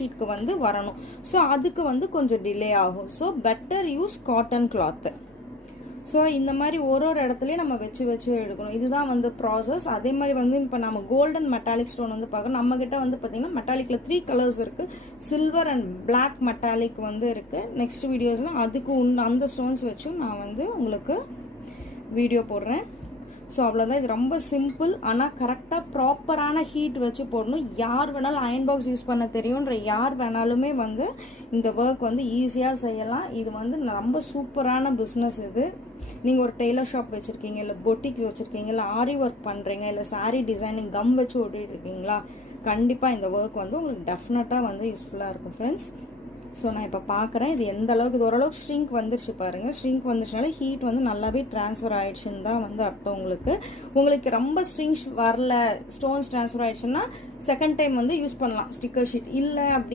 ஷீட்க்கு வந்து வரணும். ஸோ அதுக்கு வந்து கொஞ்சம் டிலே ஆகும். So better use cotton cloth. So இந்த மாதிரி ஒரு இடத்துலையும் நம்ம வச்சு எடுக்கணும். இதுதான் வந்து ப்ராசஸ். அதே மாதிரி வந்து இப்போ நம்ம கோல்டன் மெட்டாலிக் ஸ்டோன் வந்து பார்க்கணும். நம்மக்கிட்ட வந்து பார்த்தீங்கன்னா மெட்டாலிக்கில் 3 கலர்ஸ் இருக்குது. சில்வர் அண்ட் பிளாக் மெட்டாலிக் வந்து இருக்குது. நெக்ஸ்ட் வீடியோஸில் அதுக்கு அந்த ஸ்டோன்ஸ் வச்சும் நான் வந்து உங்களுக்கு வீடியோ போடுறேன். ஸோ அவ்வளோதான். இது ரொம்ப சிம்பிள். ஆனால் கரெக்டாக ப்ராப்பரான ஹீட் வச்சு போடணும். யார் வேணாலும் அயன் பாக்ஸ் யூஸ் பண்ண தெரியுன்ற யார் வேணாலுமே வந்து இந்த ஒர்க் வந்து ஈஸியாக செய்யலாம். இது வந்து ரொம்ப சூப்பரான பிஸ்னஸ். இது நீங்கள் ஒரு டெய்லர் ஷாப் வச்சுருக்கீங்க, இல்லை பொட்டிக்ஸ் வச்சுருக்கீங்க, இல்லை ஆரி ஒர்க் பண்ணுறீங்க, இல்லை சாரீ டிசைனிங் கம் வச்சு ஓட்டிகிட்டு இருக்கீங்களா, கண்டிப்பாக இந்த ஒர்க் வந்து உங்களுக்கு டெஃபினட்டாக வந்து யூஸ்ஃபுல்லாக இருக்கும் ஃப்ரெண்ட்ஸ். ஸோ நான் இப்போ பார்க்குறேன் இது எந்த அளவுக்கு, இது ஓரளவுக்கு ஷ்ரிங்க் வந்துருச்சு பாருங்கள். ஷ்ரிங்க் வந்துருச்சுனால ஹீட் வந்து நல்லாவே ட்ரான்ஸ்ஃபர் ஆகிடுச்சுன்னு தான் வந்து அர்த்தம். உங்களுக்கு ரொம்ப ஸ்ட்ரிங்ஸ் வரல, ஸ்டோன்ஸ் ட்ரான்ஸ்ஃபர் ஆகிடுச்சுன்னா செகண்ட் டைம் வந்து யூஸ் பண்ணலாம் ஸ்டிக்கர் ஷீட். இல்லை அப்படி